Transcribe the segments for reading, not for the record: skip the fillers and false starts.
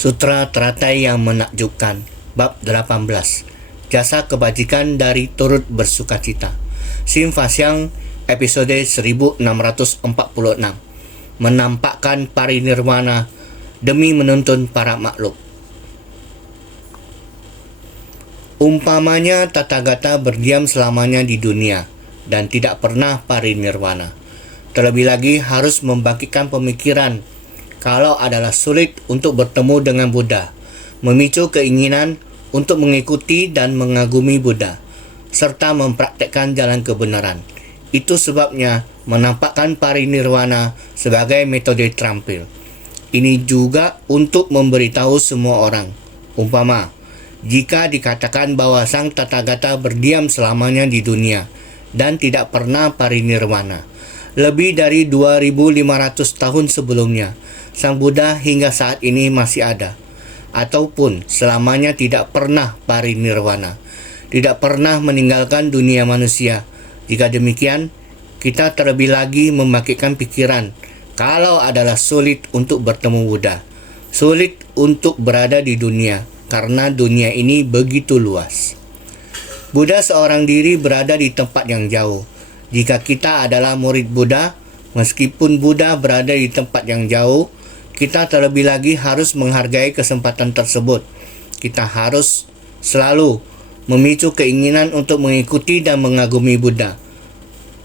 Sutra Teratai yang Menakjubkan, Bab 18, Jasa Kebajikan dari Turut Bersukacita. Sim Fasyang, episode 1646, Menampakkan Parinirwana demi menuntun para makhluk. Umpamanya Tathagata berdiam selamanya di dunia dan tidak pernah parinirwana. Terlebih lagi harus membangkitkan pemikiran kalau adalah sulit untuk bertemu dengan Buddha, memicu keinginan untuk mengikuti dan mengagumi Buddha, serta mempraktekkan jalan kebenaran. Itu sebabnya menampakkan parinirwana sebagai metode terampil. Ini juga untuk memberitahu semua orang. Umpama, jika dikatakan bahwa Sang Tathagata berdiam selamanya di dunia dan tidak pernah parinirwana, lebih dari 2500 tahun sebelumnya, Sang Buddha hingga saat ini masih ada, ataupun selamanya tidak pernah parinirwana, tidak pernah meninggalkan dunia manusia. Jika demikian, kita terlebih lagi membangkitkan pikiran kalau adalah sulit untuk bertemu Buddha, sulit untuk berada di dunia, karena dunia ini begitu luas. Buddha seorang diri berada di tempat yang jauh. Jika kita adalah murid Buddha, meskipun Buddha berada di tempat yang jauh, kita terlebih lagi harus menghargai kesempatan tersebut. Kita harus selalu memicu keinginan untuk mengikuti dan mengagumi Buddha,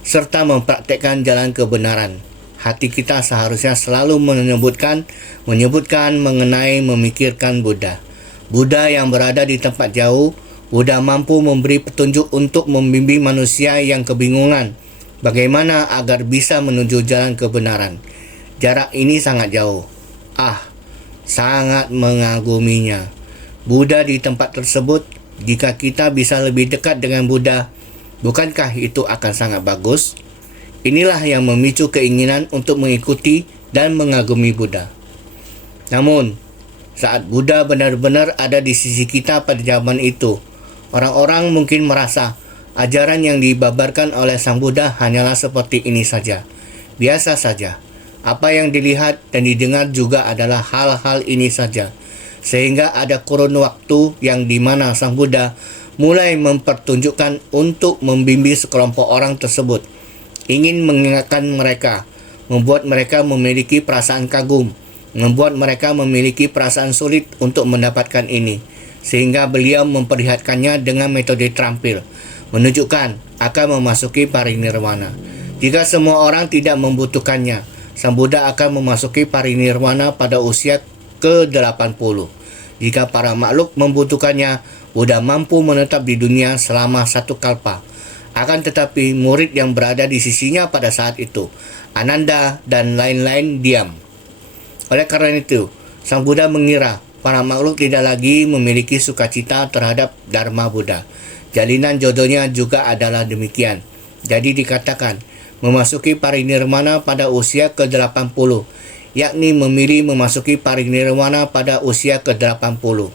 serta mempraktekkan jalan kebenaran. Hati kita seharusnya selalu menyebutkan, mengenai, memikirkan Buddha. Buddha yang berada di tempat jauh, Buddha mampu memberi petunjuk untuk membimbing manusia yang kebingungan bagaimana agar bisa menuju jalan kebenaran. Jarak ini sangat jauh. Sangat mengaguminya. Buddha di tempat tersebut. Jika kita bisa lebih dekat dengan Buddha, bukankah itu akan sangat bagus? Inilah yang memicu keinginan untuk mengikuti dan mengagumi Buddha. Namun, saat Buddha benar-benar ada di sisi kita pada zaman itu, orang-orang mungkin merasa ajaran yang dibabarkan oleh Sang Buddha hanyalah seperti ini saja, biasa saja. Apa yang dilihat dan didengar juga adalah hal-hal ini saja, sehingga ada kurun waktu yang dimana Sang Buddha mulai mempertunjukkan untuk membimbing sekelompok orang tersebut, ingin mengingatkan mereka, membuat mereka memiliki perasaan kagum, membuat mereka memiliki perasaan sulit untuk mendapatkan ini, sehingga beliau memperlihatkannya dengan metode terampil, menunjukkan akan memasuki parinirwana. Jika semua orang tidak membutuhkannya, Sang Buddha akan memasuki parinirwana pada usia ke-80. Jika para makhluk membutuhkannya, Buddha mampu menetap di dunia selama 1 kalpa. Akan tetapi murid yang berada di sisinya pada saat itu, Ananda dan lain-lain, diam. Oleh karena itu, Sang Buddha mengira para makhluk tidak lagi memiliki sukacita terhadap Dharma Buddha. Jalinan jodohnya juga adalah demikian. Jadi dikatakan memasuki parinirwana pada usia ke-80, yakni memilih memasuki parinirwana pada usia ke-80.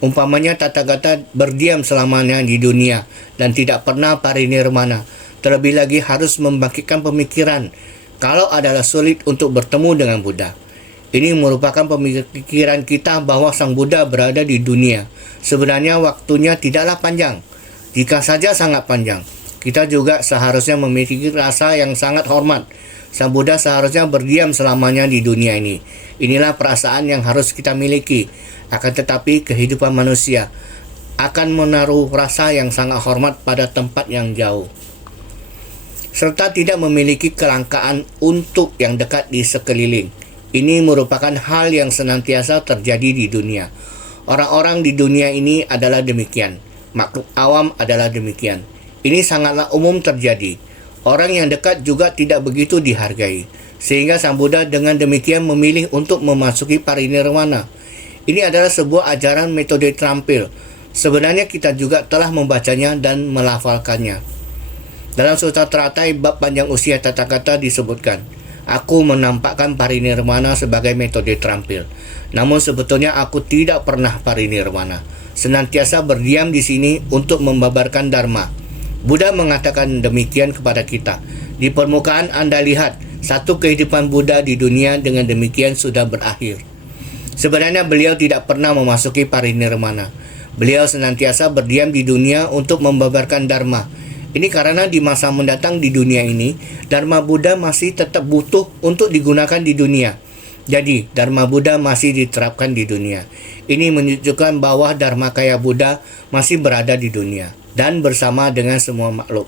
Umpamanya Tathagata berdiam selamanya di dunia dan tidak pernah parinirwana, terlebih lagi harus membangkitkan pemikiran kalau adalah sulit untuk bertemu dengan Buddha. Ini merupakan pemikiran kita bahwa Sang Buddha berada di dunia. Sebenarnya waktunya tidaklah panjang. Jika saja sangat panjang, kita juga seharusnya memiliki rasa yang sangat hormat. Sang Buddha seharusnya berdiam selamanya di dunia ini. Inilah perasaan yang harus kita miliki. Akan tetapi kehidupan manusia akan menaruh rasa yang sangat hormat pada tempat yang jauh, serta tidak memiliki kelangkaan untuk yang dekat di sekeliling. Ini merupakan hal yang senantiasa terjadi di dunia. Orang-orang di dunia ini adalah demikian. Makhluk awam adalah demikian. Ini sangatlah umum terjadi. Orang yang dekat juga tidak begitu dihargai, sehingga Sang Buddha dengan demikian memilih untuk memasuki parinirwana. Ini adalah sebuah ajaran metode terampil. Sebenarnya kita juga telah membacanya dan melafalkannya. Dalam Sutra Teratai bab panjang usia Tathagata disebutkan, aku menampakkan parinirwana sebagai metode terampil. Namun sebetulnya aku tidak pernah parinirwana, senantiasa berdiam di sini untuk membabarkan Dharma. Buddha mengatakan demikian kepada kita. Di permukaan Anda lihat, satu kehidupan Buddha di dunia dengan demikian sudah berakhir. Sebenarnya beliau tidak pernah memasuki parinirmana. Beliau senantiasa berdiam di dunia untuk membabarkan Dharma. Ini karena di masa mendatang di dunia ini, Dharma Buddha masih tetap butuh untuk digunakan di dunia. Jadi, Dharma Buddha masih diterapkan di dunia. Ini menunjukkan bahwa Dharmakaya Buddha masih berada di dunia dan bersama dengan semua makhluk.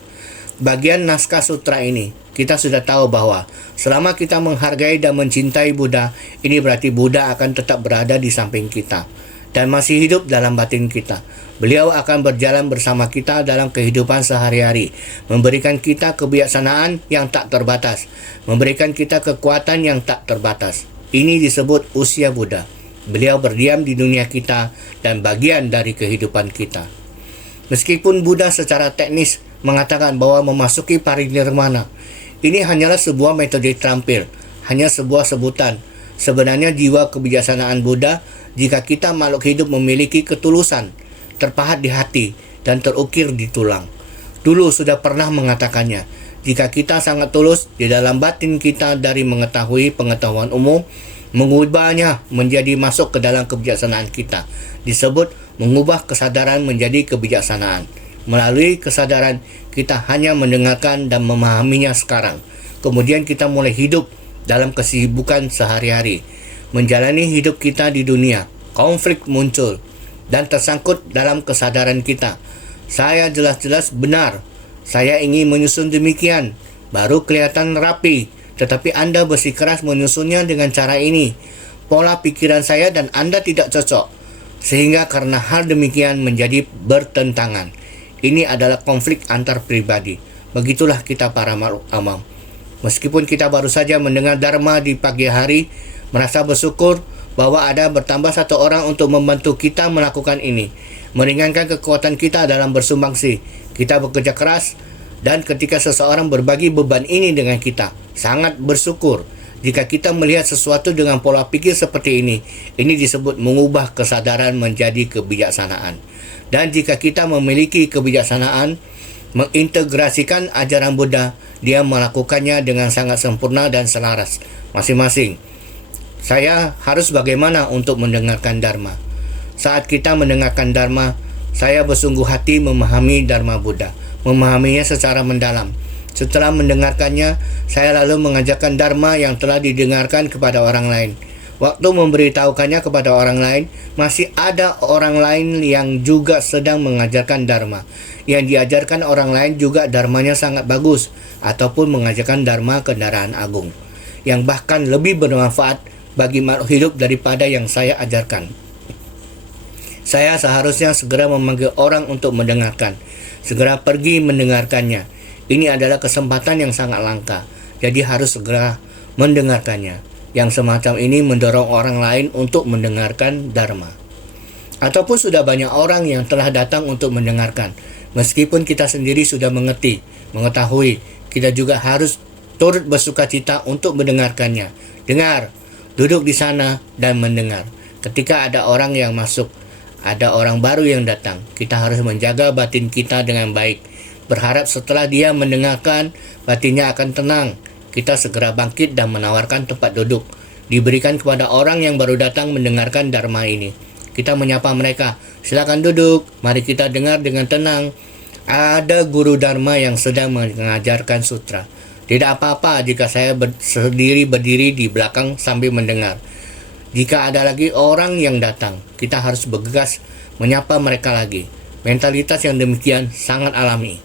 Bagian naskah sutra ini, kita sudah tahu bahwa selama kita menghargai dan mencintai Buddha, ini berarti Buddha akan tetap berada di samping kita dan masih hidup dalam batin kita. Beliau akan berjalan bersama kita dalam kehidupan sehari-hari, memberikan kita kebijaksanaan yang tak terbatas, memberikan kita kekuatan yang tak terbatas. Ini disebut usia Buddha. Beliau berdiam di dunia kita dan bagian dari kehidupan kita. Meskipun Buddha secara teknis mengatakan bahwa memasuki parinirmana, ini hanyalah sebuah metode terampil, hanya sebuah sebutan. Sebenarnya jiwa kebijaksanaan Buddha, jika kita makhluk hidup memiliki ketulusan, terpahat di hati, dan terukir di tulang. Dulu sudah pernah mengatakannya, jika kita sangat tulus di dalam batin kita dari mengetahui pengetahuan umum, mengubahnya menjadi masuk ke dalam kebijaksanaan kita. Disebut mengubah kesadaran menjadi kebijaksanaan. Melalui kesadaran, kita hanya mendengarkan dan memahaminya sekarang. Kemudian kita mulai hidup dalam kesibukan sehari-hari. Menjalani hidup kita di dunia, konflik muncul dan tersangkut dalam kesadaran kita. Saya jelas-jelas benar. Saya ingin menyusun demikian. Baru kelihatan rapi. Tetapi Anda bersikeras menyusunnya dengan cara ini. Pola pikiran saya dan Anda tidak cocok. Sehingga karena hal demikian menjadi bertentangan. Ini adalah konflik antar pribadi. Begitulah kita para makhluk awam. Meskipun kita baru saja mendengar Dharma di pagi hari, merasa bersyukur bahwa ada bertambah satu orang untuk membantu kita melakukan ini, meringankan kekuatan kita dalam bersumbangsi. Kita bekerja keras, dan ketika seseorang berbagi beban ini dengan kita, sangat bersyukur. Jika kita melihat sesuatu dengan pola pikir seperti ini disebut mengubah kesadaran menjadi kebijaksanaan. Dan jika kita memiliki kebijaksanaan, mengintegrasikan ajaran Buddha, dia melakukannya dengan sangat sempurna dan selaras masing-masing. Saya harus bagaimana untuk mendengarkan Dharma? Saat kita mendengarkan Dharma, saya bersungguh hati memahami Dharma Buddha, memahaminya secara mendalam. Setelah mendengarkannya, saya lalu mengajarkan Dharma yang telah didengarkan kepada orang lain. Waktu memberitahukannya kepada orang lain, masih ada orang lain yang juga sedang mengajarkan Dharma. Yang diajarkan orang lain juga Dharmanya sangat bagus, ataupun mengajarkan Dharma kendaraan agung, yang bahkan lebih bermanfaat bagi makhluk hidup daripada yang saya ajarkan. Saya seharusnya segera memanggil orang untuk mendengarkan, segera pergi mendengarkannya. Ini adalah kesempatan yang sangat langka, jadi harus segera mendengarkannya. Yang semacam ini mendorong orang lain untuk mendengarkan Dharma. Ataupun sudah banyak orang yang telah datang untuk mendengarkan. Meskipun kita sendiri sudah mengetahui, kita juga harus turut bersukacita untuk mendengarkannya. Dengar, duduk di sana dan mendengar. Ketika ada orang yang masuk, ada orang baru yang datang, kita harus menjaga batin kita dengan baik. Berharap setelah dia mendengarkan, batinnya akan tenang. Kita segera bangkit dan menawarkan tempat duduk. Diberikan kepada orang yang baru datang mendengarkan Dharma ini. Kita menyapa mereka, silakan duduk, mari kita dengar dengan tenang. Ada guru Dharma yang sedang mengajarkan sutra. Tidak apa-apa jika saya berdiri di belakang sambil mendengar. Jika ada lagi orang yang datang, kita harus bergegas menyapa mereka lagi. Mentalitas yang demikian sangat alami.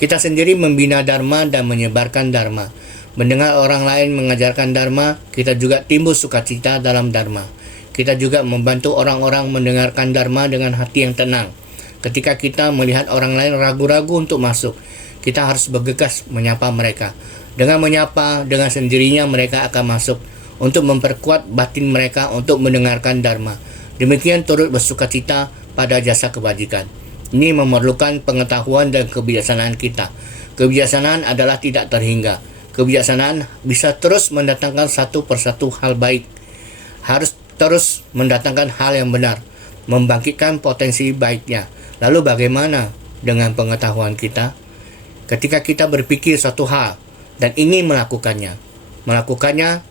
Kita sendiri membina Dharma dan menyebarkan Dharma. Mendengar orang lain mengajarkan Dharma, kita juga timbul sukacita dalam Dharma. Kita juga membantu orang-orang mendengarkan Dharma dengan hati yang tenang. Ketika kita melihat orang lain ragu-ragu untuk masuk, kita harus bergegas menyapa mereka. Dengan menyapa, dengan sendirinya mereka akan masuk untuk memperkuat batin mereka untuk mendengarkan Dharma. Demikian turut bersukacita pada jasa kebajikan. Ini memerlukan pengetahuan dan kebijaksanaan kita. Kebijaksanaan adalah tidak terhingga. Kebijaksanaan bisa terus mendatangkan satu persatu hal baik. Harus terus mendatangkan hal yang benar, membangkitkan potensi baiknya. Lalu bagaimana dengan pengetahuan kita? Ketika kita berpikir suatu hal dan ingin melakukannya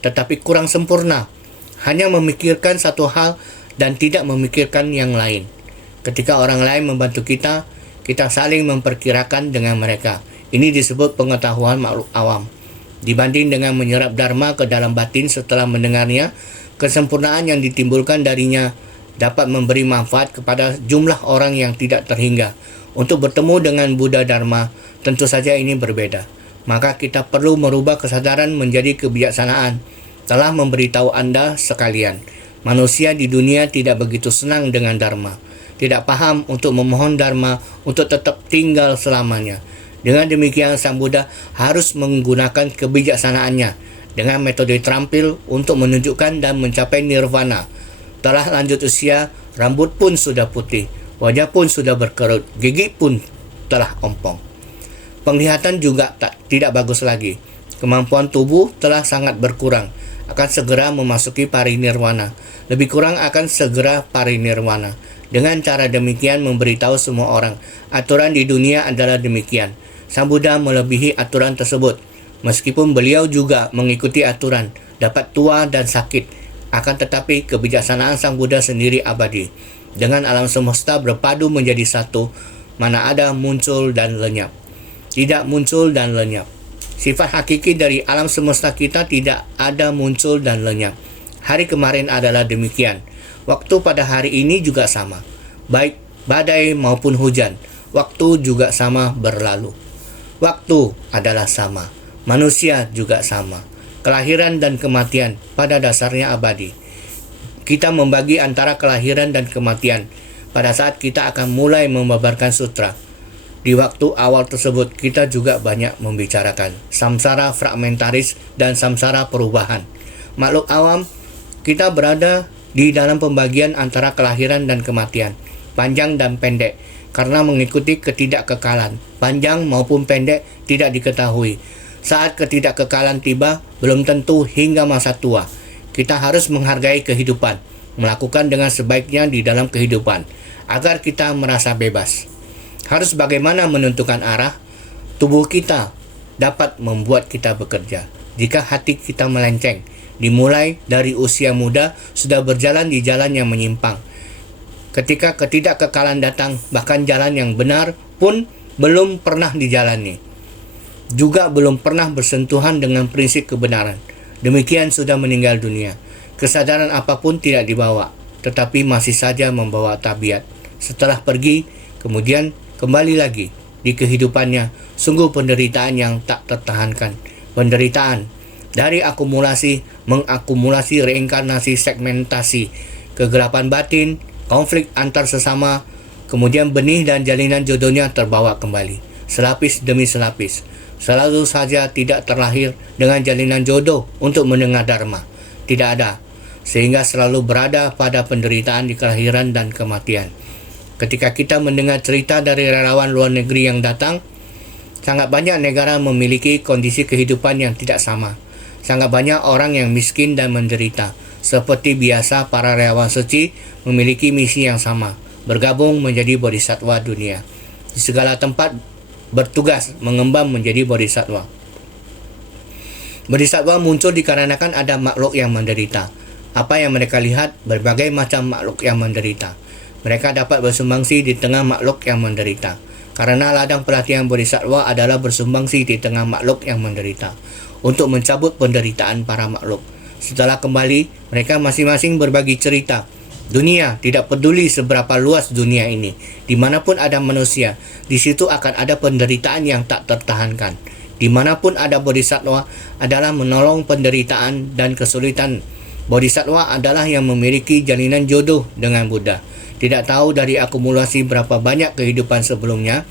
tetapi kurang sempurna, hanya memikirkan satu hal dan tidak memikirkan yang lain. Ketika orang lain membantu kita, kita saling memperkirakan dengan mereka. Ini disebut pengetahuan makhluk awam. Dibanding dengan menyerap dharma ke dalam batin setelah mendengarnya, kesempurnaan yang ditimbulkan darinya dapat memberi manfaat kepada jumlah orang yang tidak terhingga. Untuk bertemu dengan Buddha Dharma, tentu saja ini berbeda. Maka kita perlu merubah kesadaran menjadi kebijaksanaan. Telah memberitahu Anda sekalian, manusia di dunia tidak begitu senang dengan Dharma, tidak paham untuk memohon Dharma untuk tetap tinggal selamanya. Dengan demikian, Sang Buddha harus menggunakan kebijaksanaannya dengan metode terampil untuk menunjukkan dan mencapai nirvana. Telah lanjut usia, rambut pun sudah putih, wajah pun sudah berkerut, gigi pun telah ompong. Penglihatan juga tidak bagus lagi. Kemampuan tubuh telah sangat berkurang, akan segera memasuki parinirwana. Lebih kurang akan segera parinirwana. Dengan cara demikian memberitahu semua orang, aturan di dunia adalah demikian. Sang Buddha melebihi aturan tersebut. Meskipun beliau juga mengikuti aturan, dapat tua dan sakit, akan tetapi kebijaksanaan Sang Buddha sendiri abadi. Dengan alam semesta berpadu menjadi satu, mana ada muncul dan lenyap. Tidak muncul dan lenyap. Sifat hakiki dari alam semesta kita tidak ada muncul dan lenyap. Hari kemarin adalah demikian. Waktu pada hari ini juga sama. Baik badai maupun hujan, waktu juga sama berlalu. Waktu adalah sama. Manusia juga sama. Kelahiran dan kematian pada dasarnya abadi. Kita membagi antara kelahiran dan kematian pada saat kita akan mulai membabarkan sutra. Di waktu awal tersebut kita juga banyak membicarakan samsara fragmentaris dan samsara perubahan. Makhluk awam, kita berada di dalam pembagian antara kelahiran dan kematian, panjang dan pendek, karena mengikuti ketidakkekalan. Panjang maupun pendek tidak diketahui. Saat ketidakkekalan tiba, belum tentu hingga masa tua. Kita harus menghargai kehidupan, melakukan dengan sebaiknya di dalam kehidupan, agar kita merasa bebas. Harus bagaimana menentukan arah? Tubuh kita dapat membuat kita bekerja. Jika hati kita melenceng, dimulai dari usia muda, sudah berjalan di jalan yang menyimpang. Ketika ketidakkekalan datang, bahkan jalan yang benar pun belum pernah dijalani. Juga belum pernah bersentuhan dengan prinsip kebenaran. Demikian sudah meninggal dunia. Kesadaran apapun tidak dibawa, tetapi masih saja membawa tabiat. Setelah pergi, kemudian kembali lagi di kehidupannya. Sungguh penderitaan yang tak tertahankan. Penderitaan dari akumulasi, mengakumulasi, reinkarnasi, segmentasi, kegelapan batin, konflik antar sesama, kemudian benih dan jalinan jodohnya terbawa kembali. Selapis demi selapis. Selalu saja tidak terlahir dengan jalinan jodoh untuk mendengar dharma. Tidak ada. Sehingga selalu berada pada penderitaan di kelahiran dan kematian. Ketika kita mendengar cerita dari relawan luar negeri yang datang, sangat banyak negara memiliki kondisi kehidupan yang tidak sama. Sangat banyak orang yang miskin dan menderita. Seperti biasa, para relawan suci memiliki misi yang sama, bergabung menjadi bodhisattva dunia. Di segala tempat bertugas mengembang menjadi bodhisattva. Bodhisattva muncul dikarenakan ada makhluk yang menderita. Apa yang mereka lihat? Berbagai macam makhluk yang menderita. Mereka dapat bersumbangsi di tengah makhluk yang menderita. Karena ladang perhatian bodhisattva adalah bersumbangsi di tengah makhluk yang menderita, untuk mencabut penderitaan para makhluk. Setelah kembali, mereka masing-masing berbagi cerita. Dunia tidak peduli seberapa luas dunia ini. Dimanapun ada manusia, di situ akan ada penderitaan yang tak tertahankan. Dimanapun ada bodhisattva adalah menolong penderitaan dan kesulitan. Bodhisattva adalah yang memiliki jalinan jodoh dengan Buddha. Tidak tahu dari akumulasi berapa banyak kehidupan sebelumnya,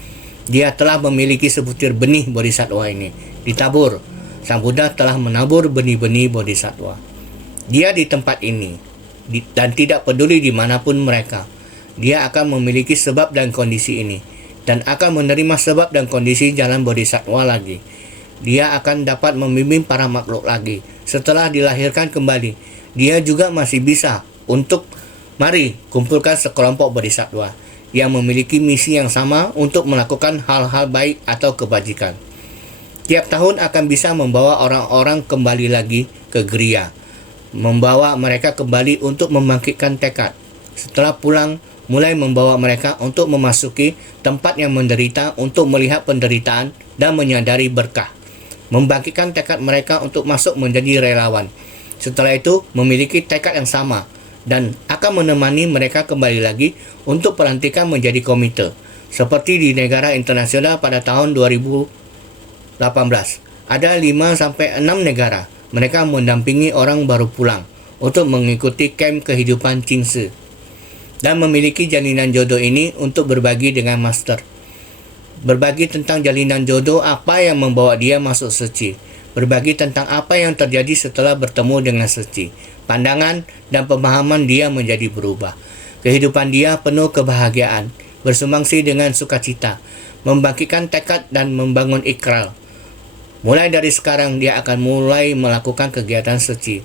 dia telah memiliki sebutir benih bodhisattva ini. Ditabur. Sang Buddha telah menabur benih-benih bodhisattva. Dia di tempat ini, dan tidak peduli dimanapun mereka. Dia akan memiliki sebab dan kondisi ini, dan akan menerima sebab dan kondisi jalan bodhisattva lagi. Dia akan dapat membimbing para makhluk lagi. Setelah dilahirkan kembali, dia juga masih bisa untuk mari kumpulkan sekelompok bodhisattva yang memiliki misi yang sama untuk melakukan hal-hal baik atau kebajikan. Tiap tahun akan bisa membawa orang-orang kembali lagi ke Griya. membawa mereka kembali untuk membangkitkan tekad. Setelah pulang, mulai membawa mereka untuk memasuki tempat yang menderita untuk melihat penderitaan dan menyadari berkah. Membangkitkan tekad mereka untuk masuk menjadi relawan. Setelah itu, memiliki tekad yang sama dan akan menemani mereka kembali lagi untuk pelantikan menjadi komite. Seperti di negara internasional pada tahun 2018. Ada 5-6 negara. Mereka mendampingi orang baru pulang untuk mengikuti kamp kehidupan Qingshi dan memiliki jalinan jodoh ini untuk berbagi dengan master. Berbagi tentang jalinan jodoh, apa yang membawa dia masuk suci. Berbagi tentang apa yang terjadi setelah bertemu dengan suci. Pandangan dan pemahaman dia menjadi berubah. Kehidupan dia penuh kebahagiaan, bersumbangsi dengan sukacita, membangkitkan tekad dan membangun ikrar. Mulai dari sekarang dia akan mulai melakukan kegiatan suci.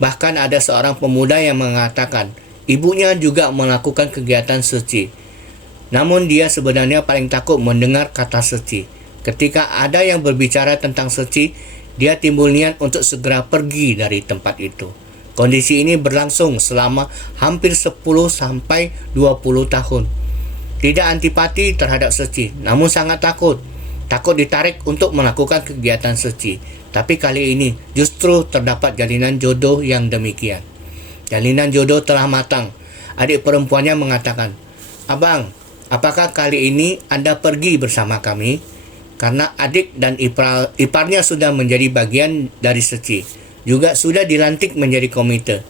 Bahkan ada seorang pemuda yang mengatakan ibunya juga melakukan kegiatan suci. Namun dia sebenarnya paling takut mendengar kata suci. Ketika ada yang berbicara tentang suci, dia timbul niat untuk segera pergi dari tempat itu. Kondisi ini berlangsung selama hampir 10-20 tahun. Tidak antipati terhadap suci, namun sangat takut. Takut ditarik untuk melakukan kegiatan suci. Tapi kali ini justru terdapat jalinan jodoh yang demikian. Jalinan jodoh telah matang. Adik perempuannya mengatakan, "Abang, apakah kali ini Anda pergi bersama kami?" Karena adik dan iparnya sudah menjadi bagian dari suci. Juga sudah dilantik menjadi komite.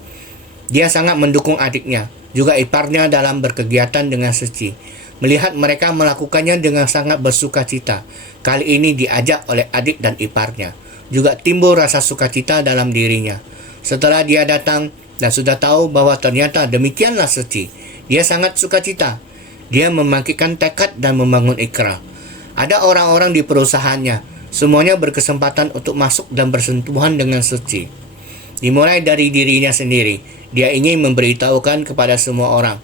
Dia sangat mendukung adiknya, juga iparnya dalam berkegiatan dengan suci. Melihat mereka melakukannya dengan sangat bersukacita. Kali ini diajak oleh adik dan iparnya. Juga timbul rasa sukacita dalam dirinya. Setelah dia datang dan sudah tahu bahwa ternyata demikianlah suci, dia sangat sukacita. Dia membangkitkan tekad dan membangun ikrar. Ada orang-orang di perusahaannya, semuanya berkesempatan untuk masuk dan bersentuhan dengan suci. Dimulai dari dirinya sendiri, dia ingin memberitahukan kepada semua orang.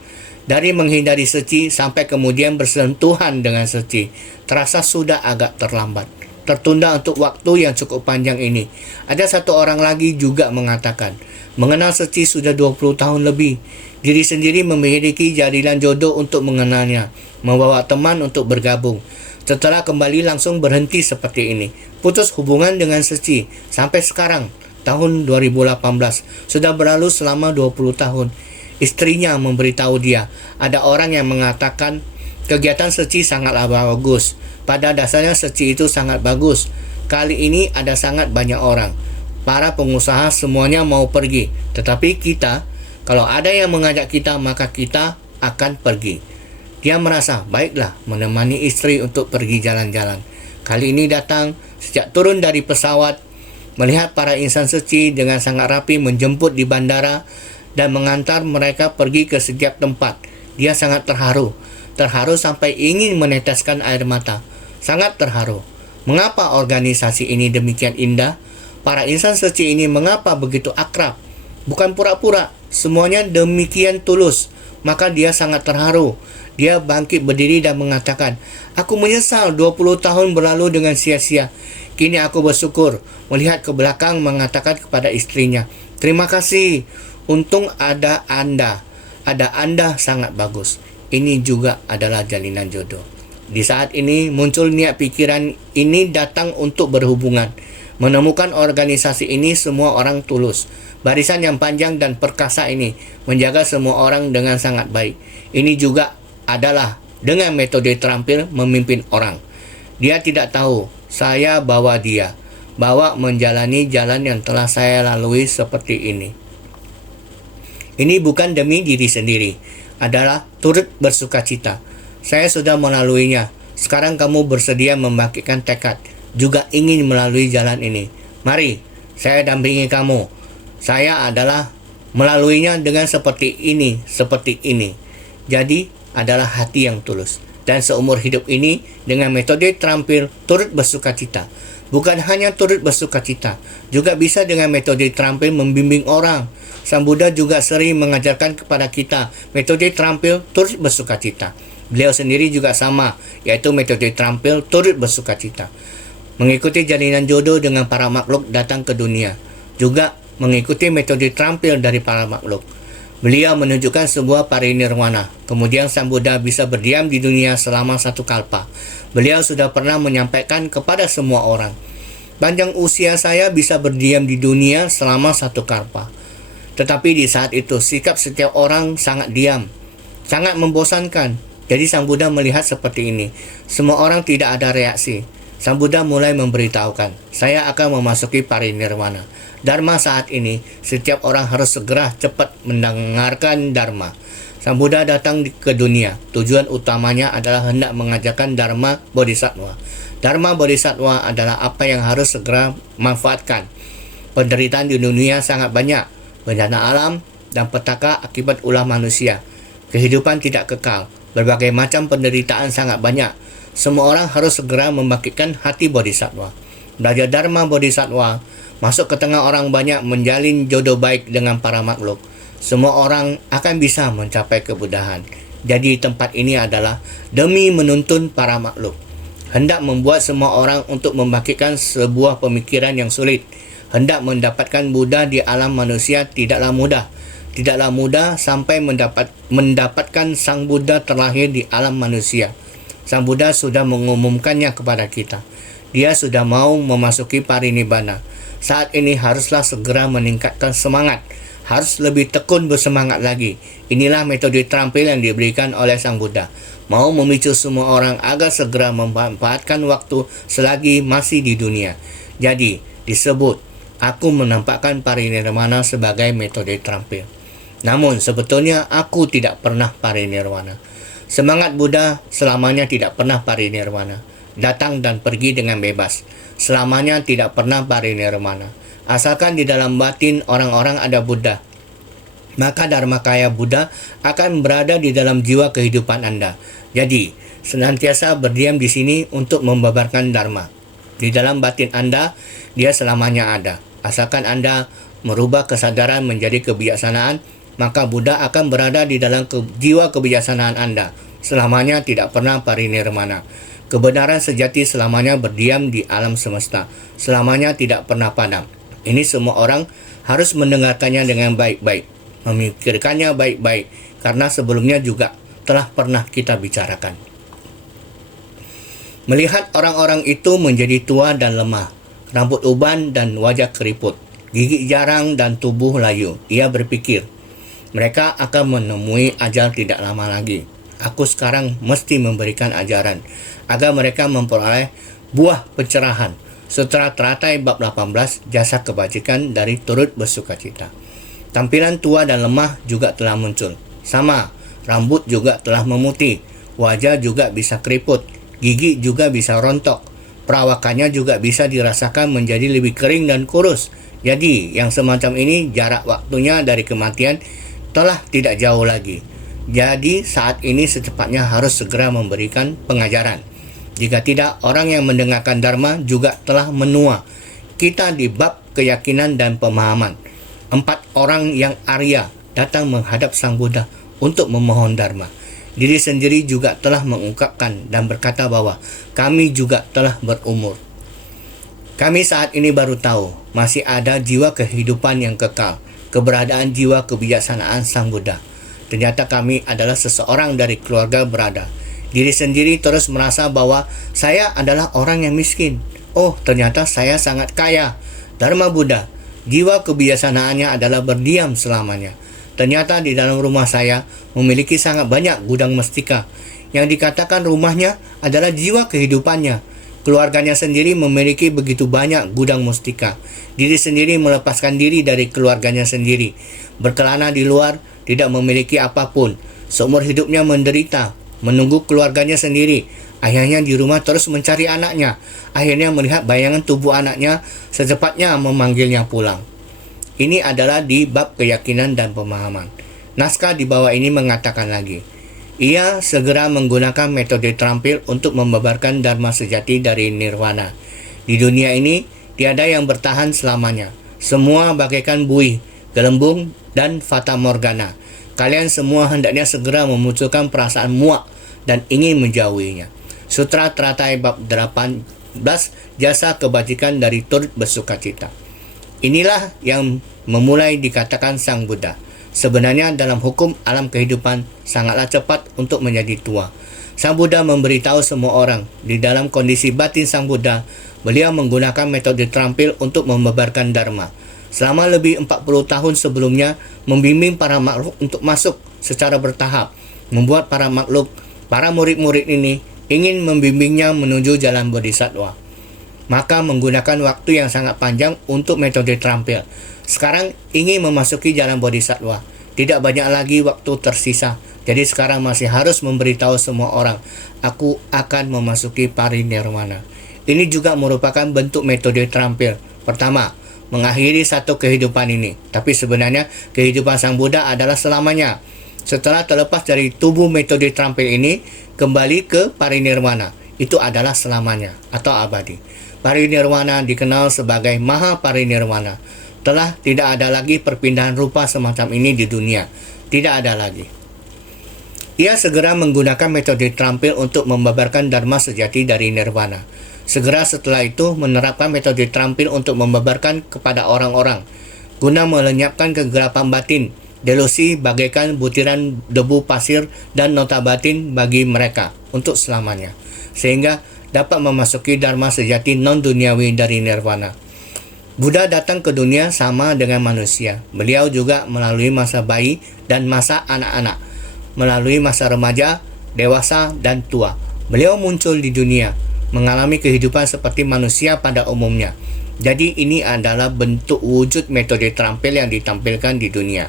Dari menghindari suci sampai kemudian bersentuhan dengan suci, terasa sudah agak terlambat. Tertunda untuk waktu yang cukup panjang ini. Ada satu orang lagi juga mengatakan, mengenal suci sudah 20 tahun lebih. Diri sendiri memiliki jalinan jodoh untuk mengenalnya, membawa teman untuk bergabung. Setelah kembali langsung berhenti seperti ini. Putus hubungan dengan suci sampai sekarang, tahun 2018. Sudah berlalu selama 20 tahun. Istrinya memberitahu dia, ada orang yang mengatakan kegiatan suci sangatlah bagus. Pada dasarnya suci itu sangat bagus. Kali ini ada sangat banyak orang. Para pengusaha semuanya mau pergi. Tetapi kita, kalau ada yang mengajak kita, maka kita akan pergi. Dia merasa, baiklah menemani istri untuk pergi jalan-jalan. Kali ini datang, sejak turun dari pesawat, melihat para insan suci dengan sangat rapi menjemput di bandara, dan mengantar mereka pergi ke setiap tempat. Dia sangat terharu. Terharu sampai ingin meneteskan air mata. Sangat terharu. Mengapa organisasi ini demikian indah? Para insan suci ini mengapa begitu akrab? Bukan pura-pura. Semuanya demikian tulus. Maka dia sangat terharu. Dia bangkit berdiri dan mengatakan, "Aku menyesal 20 tahun berlalu dengan sia-sia. Kini aku bersyukur." Melihat ke belakang mengatakan kepada istrinya, "Terima kasih. Untung ada Anda. Ada Anda sangat bagus." Ini juga adalah jalinan jodoh. Di saat ini muncul niat pikiran ini datang untuk berhubungan. Menemukan organisasi ini semua orang tulus. Barisan yang panjang dan perkasa ini menjaga semua orang dengan sangat baik. Ini juga adalah dengan metode terampil memimpin orang. Dia tidak tahu saya bawa menjalani jalan yang telah saya lalui seperti ini. Ini bukan demi diri sendiri, adalah turut bersukacita. Saya sudah melaluinya. Sekarang kamu bersedia membangkitkan tekad, juga ingin melalui jalan ini. Mari, saya dampingi kamu. Saya adalah melaluinya dengan seperti ini. Jadi, adalah hati yang tulus. Dan seumur hidup ini, dengan metode terampil, turut bersukacita. Bukan hanya turut bersukacita, juga bisa dengan metode terampil membimbing orang. Sang Buddha juga sering mengajarkan kepada kita metode terampil turut bersukacita. Beliau sendiri juga sama, yaitu metode terampil turut bersukacita. Mengikuti jalinan jodoh dengan para makhluk datang ke dunia. Juga mengikuti metode terampil dari para makhluk. Beliau menunjukkan sebuah parinirwana. Kemudian Sang Buddha bisa berdiam di dunia selama 1 kalpa. Beliau sudah pernah menyampaikan kepada semua orang, panjang usia saya bisa berdiam di dunia selama 1 kalpa. Tetapi di saat itu sikap setiap orang sangat diam, sangat membosankan. Jadi Sang Buddha melihat seperti ini. Semua orang tidak ada reaksi. Sang Buddha mulai memberitahukan, saya akan memasuki parinirwana. Dharma saat ini, setiap orang harus segera cepat mendengarkan Dharma. Sang Buddha datang ke dunia. Tujuan utamanya adalah hendak mengajarkan Dharma Bodhisattva. Dharma Bodhisattva adalah apa yang harus segera manfaatkan. Penderitaan di dunia sangat banyak. Bencana alam dan petaka akibat ulah manusia. Kehidupan tidak kekal. Berbagai macam penderitaan sangat banyak. Semua orang harus segera membangkitkan hati Bodhisattva. Belajar Dharma Bodhisattva, masuk ke tengah orang banyak, menjalin jodoh baik dengan para makhluk. Semua orang akan bisa mencapai kebudahan. Jadi tempat ini adalah demi menuntun para makhluk. Hendak membuat semua orang untuk membangkitkan sebuah pemikiran yang sulit. Hendak mendapatkan Buddha di alam manusia tidaklah mudah. Tidaklah mudah sampai mendapatkan Sang Buddha terlahir di alam manusia. Sang Buddha sudah mengumumkannya kepada kita. Dia sudah mau memasuki parinibbana. Saat ini haruslah segera meningkatkan semangat. Harus lebih tekun bersemangat lagi. Inilah metode terampil yang diberikan oleh Sang Buddha. Mau memicu semua orang agar segera memanfaatkan waktu selagi masih di dunia. Jadi disebut, aku menampakkan parinirwana sebagai metode terampil. Namun sebetulnya aku tidak pernah parinirwana. Semangat Buddha selamanya tidak pernah parinirwana. Datang dan pergi dengan bebas. Selamanya tidak pernah parinirwana. Asalkan di dalam batin orang-orang ada Buddha, maka Dharmakaya Buddha akan berada di dalam jiwa kehidupan Anda. Jadi, senantiasa berdiam di sini untuk membabarkan Dharma. Di dalam batin Anda, dia selamanya ada. Asalkan Anda merubah kesadaran menjadi kebijaksanaan, maka Buddha akan berada di dalam jiwa kebijaksanaan Anda. Selamanya tidak pernah parinirmana. Kebenaran sejati selamanya berdiam di alam semesta. Selamanya tidak pernah padam. Ini semua orang harus mendengarkannya dengan baik-baik, memikirkannya baik-baik, karena sebelumnya juga telah pernah kita bicarakan. Melihat orang-orang itu menjadi tua dan lemah, rambut uban dan wajah keriput, gigi jarang dan tubuh layu, ia berpikir, mereka akan menemui ajal tidak lama lagi. Aku sekarang mesti memberikan ajaran agar mereka memperoleh buah pencerahan. Sutra Teratai bab 18, jasa kebajikan dari turut bersukacita. Tampilan tua dan lemah juga telah muncul. Sama, rambut juga telah memutih, wajah juga bisa keriput, gigi juga bisa rontok. Perawakannya juga bisa dirasakan menjadi lebih kering dan kurus. Jadi, yang semacam ini jarak waktunya dari kematian telah tidak jauh lagi. Jadi, saat ini secepatnya harus segera memberikan pengajaran. Jika tidak, orang yang mendengarkan Dharma juga telah menua. Kita di bab keyakinan dan pemahaman. 4 orang yang Arya datang menghadap Sang Buddha untuk memohon Dharma. Diri sendiri juga telah mengungkapkan dan berkata bahwa kami juga telah berumur. Kami saat ini baru tahu masih ada jiwa kehidupan yang kekal, keberadaan jiwa kebijaksanaan Sang Buddha. Ternyata kami adalah seseorang dari keluarga berada. Diri sendiri terus merasa bahwa saya adalah orang yang miskin. Oh, ternyata saya sangat kaya. Dharma Buddha, jiwa kebijaksanaannya adalah berdiam selamanya. Ternyata di dalam rumah saya memiliki sangat banyak gudang mestika. Yang dikatakan rumahnya adalah jiwa kehidupannya. Keluarganya sendiri memiliki begitu banyak gudang mustika. Diri sendiri melepaskan diri dari keluarganya sendiri. Berkelana di luar, tidak memiliki apapun. Seumur hidupnya menderita, menunggu keluarganya sendiri. Akhirnya di rumah terus mencari anaknya. Akhirnya melihat bayangan tubuh anaknya, secepatnya memanggilnya pulang. Ini adalah di bab keyakinan dan pemahaman. Naskah di bawah ini mengatakan lagi, ia segera menggunakan metode terampil untuk membabarkan Dharma sejati dari nirwana. Di dunia ini, tiada yang bertahan selamanya. Semua bagaikan buih, gelembung, dan fata morgana. Kalian semua hendaknya segera memunculkan perasaan muak dan ingin menjauhinya. Sutra Teratai bab 18, jasa kebajikan dari turut bersukacita. Inilah yang memulai dikatakan Sang Buddha. Sebenarnya dalam hukum alam kehidupan sangatlah cepat untuk menjadi tua. Sang Buddha memberitahu semua orang, di dalam kondisi batin Sang Buddha, beliau menggunakan metode terampil untuk membabarkan Dharma. Selama lebih 40 tahun sebelumnya, membimbing para makhluk untuk masuk secara bertahap, membuat para murid-murid ini ingin membimbingnya menuju jalan Bodhisattva. Maka menggunakan waktu yang sangat panjang untuk metode terampil. Sekarang ingin memasuki jalan Bodhisattva. Tidak banyak lagi waktu tersisa. Jadi sekarang masih harus memberitahu semua orang, aku akan memasuki parinirwana. Ini juga merupakan bentuk metode terampil. Pertama, mengakhiri satu kehidupan ini. Tapi sebenarnya kehidupan Sang Buddha adalah selamanya. Setelah terlepas dari tubuh metode terampil ini, kembali ke parinirwana. Itu adalah selamanya atau abadi. Parinirwana dikenal sebagai Maha Parinirwana. Telah tidak ada lagi perpindahan rupa semacam ini di dunia. Tidak ada lagi. Ia segera menggunakan metode terampil untuk membabarkan Dharma sejati dari nirwana. Segera setelah itu menerapkan metode terampil untuk membabarkan kepada orang-orang, guna melenyapkan kegelapan batin, delusi bagaikan butiran debu pasir dan nota batin bagi mereka untuk selamanya, sehingga dapat memasuki Dharma sejati non-duniawi dari nirwana. Buddha datang ke dunia sama dengan manusia. Beliau juga melalui masa bayi dan masa anak-anak, melalui masa remaja, dewasa, dan tua. Beliau muncul di dunia, mengalami kehidupan seperti manusia pada umumnya. Jadi ini adalah bentuk wujud metode terampil yang ditampilkan di dunia.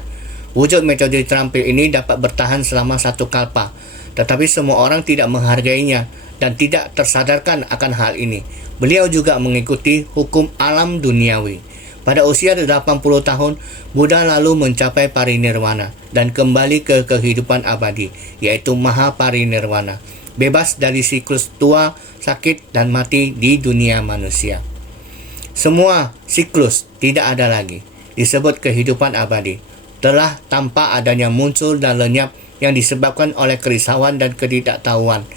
Wujud metode terampil ini dapat bertahan selama satu kalpa, tetapi semua orang tidak menghargainya dan tidak tersadarkan akan hal ini. Beliau juga mengikuti hukum alam duniawi. Pada usia 80 tahun, Buddha lalu mencapai parinirwana dan kembali ke kehidupan abadi, yaitu Maha Parinirwana, bebas dari siklus tua, sakit, dan mati di dunia manusia. Semua siklus tidak ada lagi, disebut kehidupan abadi, telah tanpa adanya muncul dan lenyap yang disebabkan oleh kerisauan dan ketidaktahuan.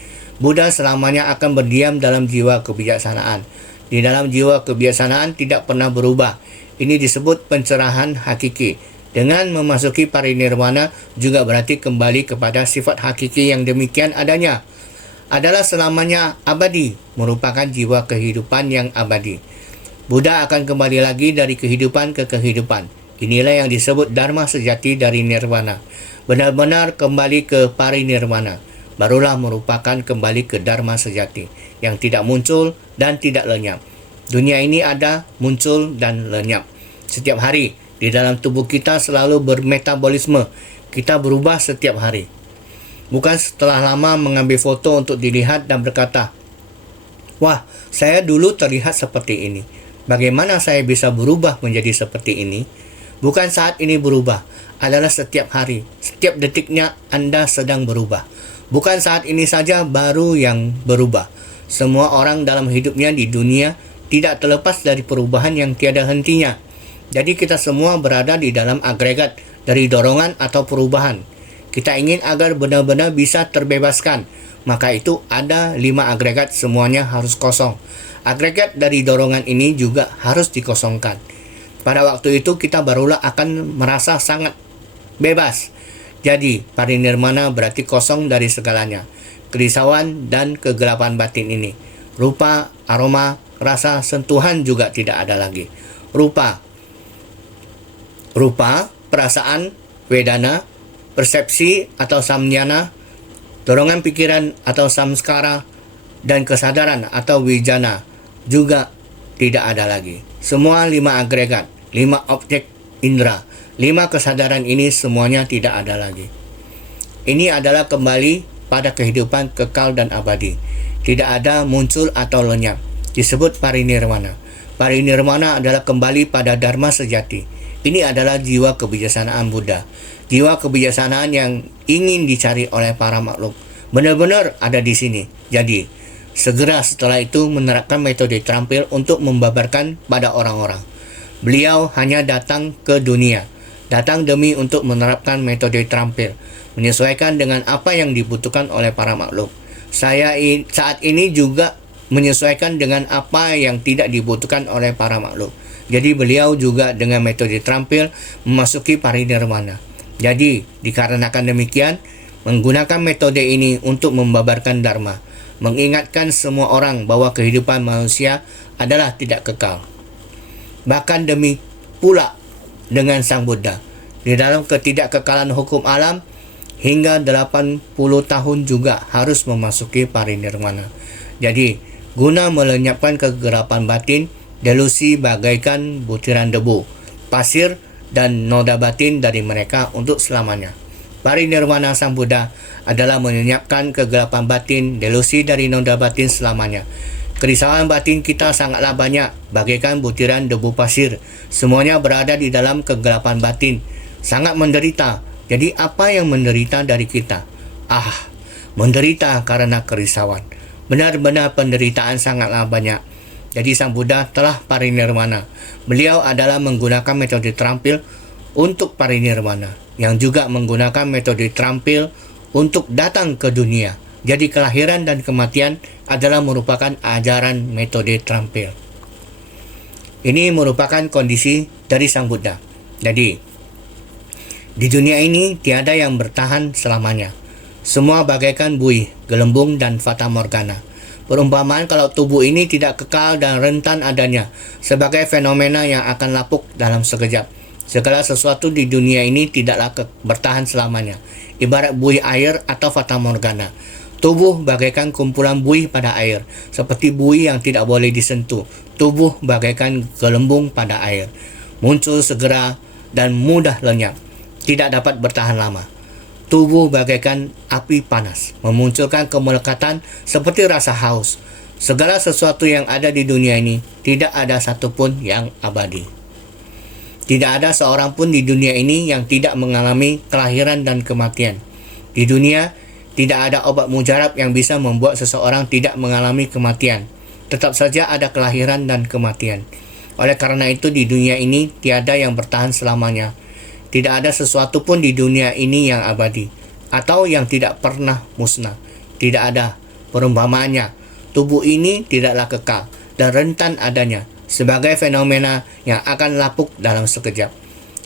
Buddha selamanya akan berdiam dalam jiwa kebijaksanaan. Di dalam jiwa kebijaksanaan tidak pernah berubah. Ini disebut pencerahan hakiki. Dengan memasuki parinirwana juga berarti kembali kepada sifat hakiki yang demikian adanya. Adalah selamanya abadi, merupakan jiwa kehidupan yang abadi. Buddha akan kembali lagi dari kehidupan ke kehidupan. Inilah yang disebut Dharma sejati dari nirwana. Benar-benar kembali ke parinirwana. Barulah merupakan kembali ke Dharma sejati yang tidak muncul dan tidak lenyap. Dunia ini ada, muncul, dan lenyap. Setiap hari di dalam tubuh kita selalu bermetabolisme. Kita berubah setiap hari. Bukan setelah lama mengambil foto untuk dilihat dan berkata, wah, saya dulu terlihat seperti ini. Bagaimana saya bisa berubah menjadi seperti ini? Bukan saat ini berubah, adalah setiap hari. Setiap detiknya Anda sedang berubah. Bukan saat ini saja baru yang berubah. Semua orang dalam hidupnya di dunia tidak terlepas dari perubahan yang tiada hentinya. Jadi kita semua berada di dalam agregat dari dorongan atau perubahan. Kita ingin agar benar-benar bisa terbebaskan. Maka itu ada 5 agregat, semuanya harus kosong. Agregat dari dorongan ini juga harus dikosongkan. Pada waktu itu kita barulah akan merasa sangat bebas. Jadi, parinirmana berarti kosong dari segalanya. Kerisauan dan kegelapan batin ini. Rupa, aroma, rasa, sentuhan juga tidak ada lagi. Rupa, perasaan, vedana, persepsi atau samnyana, dorongan pikiran atau samskara, dan kesadaran atau wijana juga tidak ada lagi. Semua 5 agregat, 5 objek indera, 5 kesadaran ini semuanya tidak ada lagi. Ini adalah kembali pada kehidupan kekal dan abadi. Tidak ada muncul atau lenyap. Disebut parinirwana. Parinirwana adalah kembali pada Dharma sejati. Ini adalah jiwa kebijaksanaan Buddha. Jiwa kebijaksanaan yang ingin dicari oleh para makhluk. Benar-benar ada di sini. Jadi, segera setelah itu menerapkan metode terampil untuk membabarkan pada orang-orang. Beliau hanya datang ke dunia. Datang demi untuk menerapkan metode terampil, menyesuaikan dengan apa yang dibutuhkan oleh para makhluk. Saya saat ini juga menyesuaikan dengan apa yang tidak dibutuhkan oleh para makhluk. Jadi beliau juga dengan metode terampil memasuki parinirwana. Jadi dikarenakan demikian, menggunakan metode ini untuk membabarkan dharma, mengingatkan semua orang bahwa kehidupan manusia adalah tidak kekal. Bahkan demi pula dengan Sang Buddha, di dalam ketidakkekalan hukum alam, hingga 80 tahun juga harus memasuki parinirwana. Jadi, guna melenyapkan kegelapan batin, delusi bagaikan butiran debu, pasir, dan noda batin dari mereka untuk selamanya. Parinirwana Sang Buddha adalah melenyapkan kegelapan batin, delusi dari noda batin selamanya. Kerisauan batin kita sangatlah banyak, bagaikan butiran debu pasir. Semuanya berada di dalam kegelapan batin, sangat menderita. Jadi apa yang menderita dari kita? Menderita karena kerisauan. Benar-benar penderitaan sangatlah banyak. Jadi Sang Buddha telah parinirwana. Beliau adalah menggunakan metode terampil untuk parinirwana, yang juga menggunakan metode terampil untuk datang ke dunia. Jadi kelahiran dan kematian adalah merupakan ajaran metode terampil. Ini merupakan kondisi dari Sang Buddha. Jadi di dunia ini tiada yang bertahan selamanya. Semua bagaikan buih, gelembung, dan fata morgana. Perumpamaan kalau tubuh ini tidak kekal dan rentan adanya, sebagai fenomena yang akan lapuk dalam sekejap. Segala sesuatu di dunia ini tidaklah bertahan selamanya. Ibarat buih air atau fata morgana. Tubuh bagaikan kumpulan buih pada air, seperti buih yang tidak boleh disentuh. Tubuh bagaikan gelembung pada air, muncul segera dan mudah lenyap, tidak dapat bertahan lama. Tubuh bagaikan api panas, memunculkan kemelekatan seperti rasa haus. Segala sesuatu yang ada di dunia ini, tidak ada satupun yang abadi. Tidak ada seorang pun di dunia ini yang tidak mengalami kelahiran dan kematian. Di dunia, tidak ada obat mujarab yang bisa membuat seseorang tidak mengalami kematian. Tetap saja ada kelahiran dan kematian. Oleh karena itu, di dunia ini tiada yang bertahan selamanya. Tidak ada sesuatu pun di dunia ini yang abadi atau yang tidak pernah musnah. Tidak ada. Perumpamaannya, tubuh ini tidaklah kekal dan rentan adanya, sebagai fenomena yang akan lapuk dalam sekejap,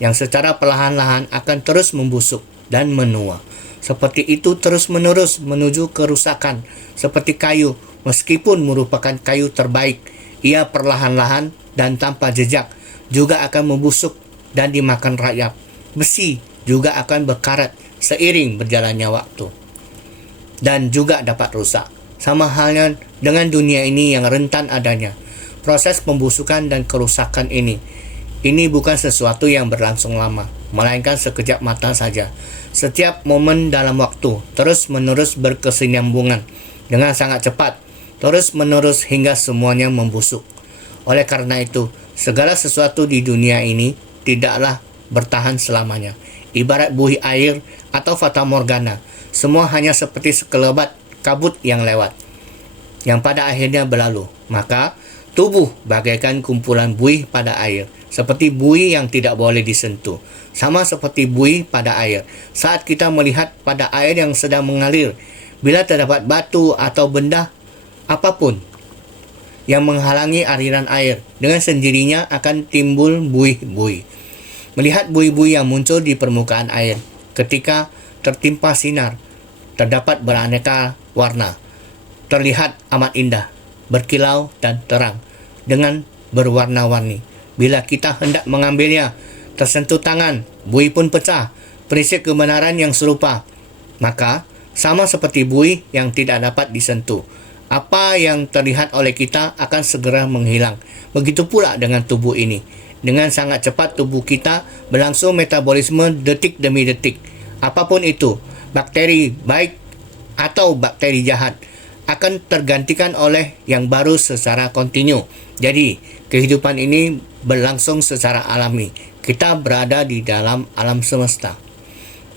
yang secara perlahan-lahan akan terus membusuk dan menua. Seperti itu terus-menerus menuju kerusakan. Seperti kayu, meskipun merupakan kayu terbaik, ia perlahan-lahan dan tanpa jejak juga akan membusuk dan dimakan rayap. Besi juga akan berkarat seiring berjalannya waktu dan juga dapat rusak. Sama halnya dengan dunia ini yang rentan adanya. Proses pembusukan dan kerusakan ini bukan sesuatu yang berlangsung lama, melainkan sekejap mata saja. Setiap momen dalam waktu terus-menerus berkesinambungan dengan sangat cepat, terus-menerus hingga semuanya membusuk. Oleh karena itu, segala sesuatu di dunia ini tidaklah bertahan selamanya. Ibarat buih air atau fata morgana, semua hanya seperti sekelebat kabut yang lewat, yang pada akhirnya berlalu. Maka tubuh bagaikan kumpulan buih pada air, seperti buih yang tidak boleh disentuh. Sama seperti buih pada air. Saat kita melihat pada air yang sedang mengalir, bila terdapat batu atau benda apapun yang menghalangi aliran air, dengan sendirinya akan timbul buih-buih. Melihat buih-buih yang muncul di permukaan air ketika tertimpa sinar, terdapat beraneka warna, terlihat amat indah, berkilau dan terang, dengan berwarna-warni. Bila kita hendak mengambilnya, tersentuh tangan, buih pun pecah. Prinsip kebenaran yang serupa. Maka, sama seperti buih yang tidak dapat disentuh, apa yang terlihat oleh kita akan segera menghilang. Begitu pula dengan tubuh ini. Dengan sangat cepat tubuh kita berlangsung metabolisme detik demi detik. Apapun itu, bakteri baik atau bakteri jahat, akan tergantikan oleh yang baru secara kontinu. Jadi, kehidupan ini berlangsung secara alami. Kita berada di dalam alam semesta.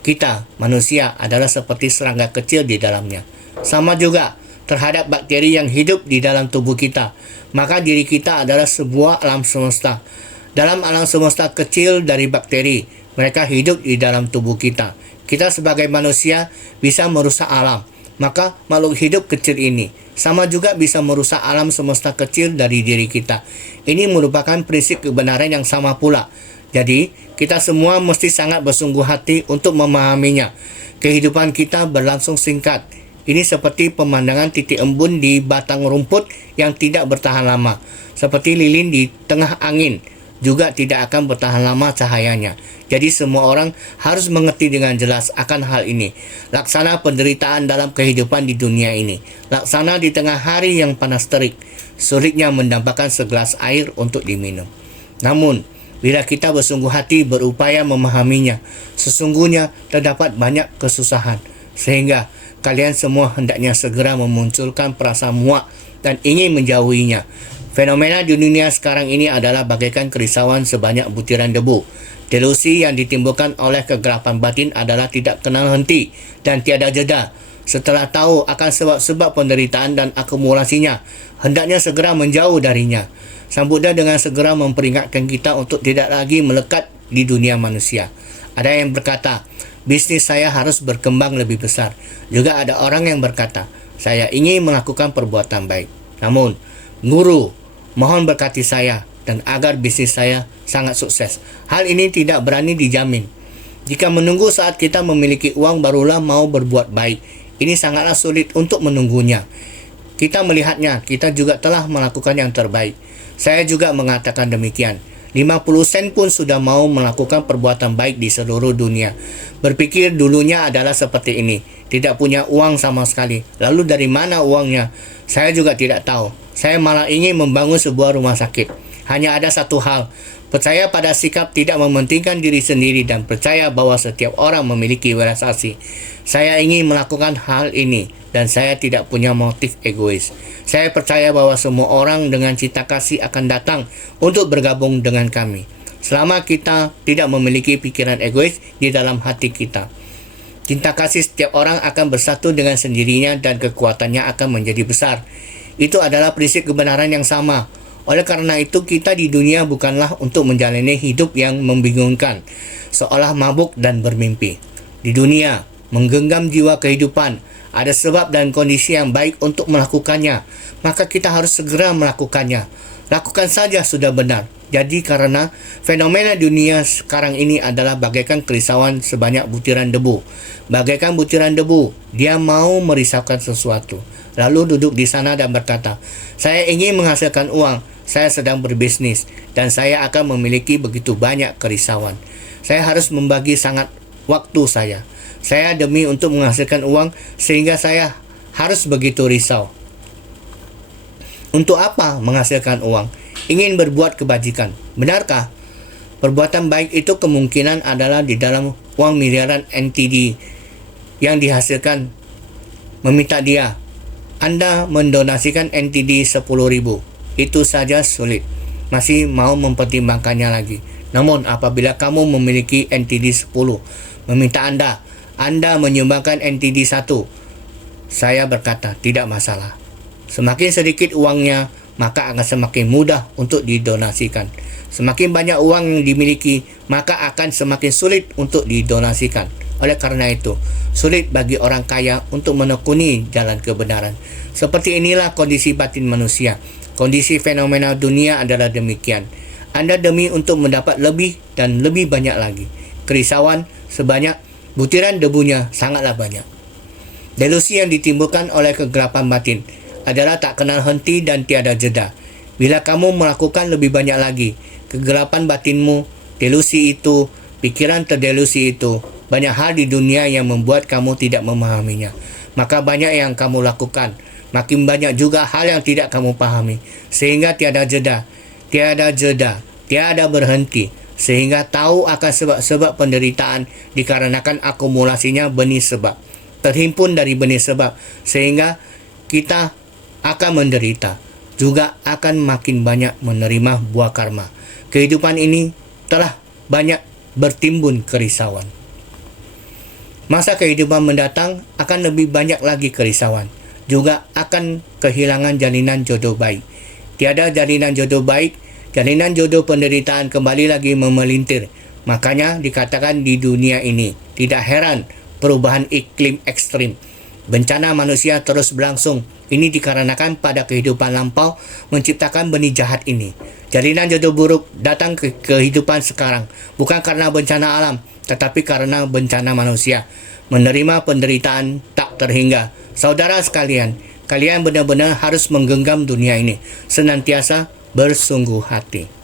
Kita, manusia, adalah seperti serangga kecil di dalamnya. Sama juga terhadap bakteri yang hidup di dalam tubuh kita. Maka diri kita adalah sebuah alam semesta. Dalam alam semesta kecil dari bakteri, mereka hidup di dalam tubuh kita. Kita sebagai manusia bisa merusak alam. maka makhluk hidup kecil ini sama juga bisa merusak alam semesta kecil dari diri kita. Ini merupakan prinsip kebenaran yang sama pula. Jadi, kita semua mesti sangat bersungguh hati untuk memahaminya. Kehidupan kita berlangsung singkat. Ini seperti pemandangan titik embun di batang rumput yang tidak bertahan lama. Seperti lilin di tengah angin, juga tidak akan bertahan lama cahayanya. Jadi semua orang harus mengerti dengan jelas akan hal ini. Laksana penderitaan dalam kehidupan di dunia ini. Laksana di tengah hari yang panas terik. Sulitnya mendapatkan segelas air untuk diminum. Namun, bila kita bersungguh hati berupaya memahaminya, sesungguhnya terdapat banyak kesusahan. Sehingga kalian semua hendaknya segera memunculkan perasaan muak dan ingin menjauhinya. Fenomena di dunia sekarang ini adalah bagaikan kerisauan sebanyak butiran debu. Delusi yang ditimbulkan oleh kegelapan batin adalah tidak kenal henti dan tiada jeda. Setelah tahu akan sebab-sebab penderitaan dan akumulasinya, hendaknya segera menjauh darinya. Sang Buddha dengan segera memperingatkan kita untuk tidak lagi melekat di dunia manusia. Ada yang berkata, bisnis saya harus berkembang lebih besar. Juga ada orang yang berkata, saya ingin melakukan perbuatan baik. Namun, Guru, mohon berkati saya dan agar bisnis saya sangat sukses. Hal ini tidak berani dijamin. Jika menunggu saat kita memiliki uang barulah mau berbuat baik, ini sangatlah sulit untuk menunggunya. Kita melihatnya, kita juga telah melakukan yang terbaik. Saya juga mengatakan demikian. 50 sen pun sudah mau melakukan perbuatan baik di seluruh dunia. Berpikir dulunya adalah seperti ini. Tidak punya uang sama sekali. Lalu dari mana uangnya? Saya juga tidak tahu. Saya malah ingin membangun sebuah rumah sakit. Hanya ada satu hal. Percaya pada sikap tidak mementingkan diri sendiri dan percaya bahwa setiap orang memiliki welas asih. Saya ingin melakukan hal ini dan saya tidak punya motif egois. Saya percaya bahwa semua orang dengan cinta kasih akan datang untuk bergabung dengan kami. Selama kita tidak memiliki pikiran egois di dalam hati kita. Cinta kasih setiap orang akan bersatu dengan sendirinya dan kekuatannya akan menjadi besar. Itu adalah prinsip kebenaran yang sama. Oleh karena itu kita di dunia bukanlah untuk menjalani hidup yang membingungkan, seolah mabuk dan bermimpi. Di dunia, menggenggam jiwa kehidupan, ada sebab dan kondisi yang baik untuk melakukannya, maka kita harus segera melakukannya. Lakukan saja sudah benar. Jadi karena fenomena dunia sekarang ini adalah bagaikan kerisauan sebanyak butiran debu. Bagaikan butiran debu, dia mau merisaukan sesuatu. Lalu duduk di sana dan berkata, saya ingin menghasilkan uang, saya sedang berbisnis, dan saya akan memiliki begitu banyak kerisauan. Saya harus membagi sangat waktu saya. Saya demi untuk menghasilkan uang, sehingga saya harus begitu risau. Untuk apa menghasilkan uang? Ingin berbuat kebajikan. Benarkah? Perbuatan baik itu kemungkinan adalah di dalam uang miliaran NTD yang dihasilkan. Meminta dia, Anda mendonasikan NTD 10.000. Itu saja sulit. Masih mau mempertimbangkannya lagi. Namun apabila kamu memiliki NTD 10, meminta Anda menyumbangkan NTD 1. Saya berkata, tidak masalah. Semakin sedikit uangnya, maka akan semakin mudah untuk didonasikan. Semakin banyak uang yang dimiliki, maka akan semakin sulit untuk didonasikan. Oleh karena itu, sulit bagi orang kaya untuk menekuni jalan kebenaran. Seperti inilah kondisi batin manusia. Kondisi fenomena dunia adalah demikian. Anda demi untuk mendapat lebih dan lebih banyak lagi. Kerisauan sebanyak butiran debunya sangatlah banyak. Delusi yang ditimbulkan oleh kegelapan batin adalah tak kenal henti dan tiada jeda. Bila kamu melakukan lebih banyak lagi, kegelapan batinmu, delusi itu, pikiran terdelusi itu, banyak hal di dunia yang membuat kamu tidak memahaminya. Maka banyak yang kamu lakukan, makin banyak juga hal yang tidak kamu pahami. Sehingga tiada jeda, tiada berhenti. Sehingga tahu akan sebab-sebab penderitaan dikarenakan akumulasinya benih sebab. Terhimpun dari benih sebab. Sehingga kita akan menderita. Juga akan makin banyak menerima buah karma. Kehidupan ini telah banyak bertimbun kerisauan. Masa kehidupan mendatang akan lebih banyak lagi kerisauan. Juga akan kehilangan jalinan jodoh baik. Tiada jalinan jodoh baik, jalinan jodoh penderitaan kembali lagi memelintir. Makanya dikatakan di dunia ini, tidak heran perubahan iklim ekstrim. Bencana manusia terus berlangsung. Ini dikarenakan pada kehidupan lampau menciptakan benih jahat ini. Jalinan jodoh buruk datang ke kehidupan sekarang, bukan karena bencana alam, tetapi karena bencana manusia. Menerima penderitaan tak terhingga. Saudara sekalian, kalian benar-benar harus menggenggam dunia ini, senantiasa bersungguh hati.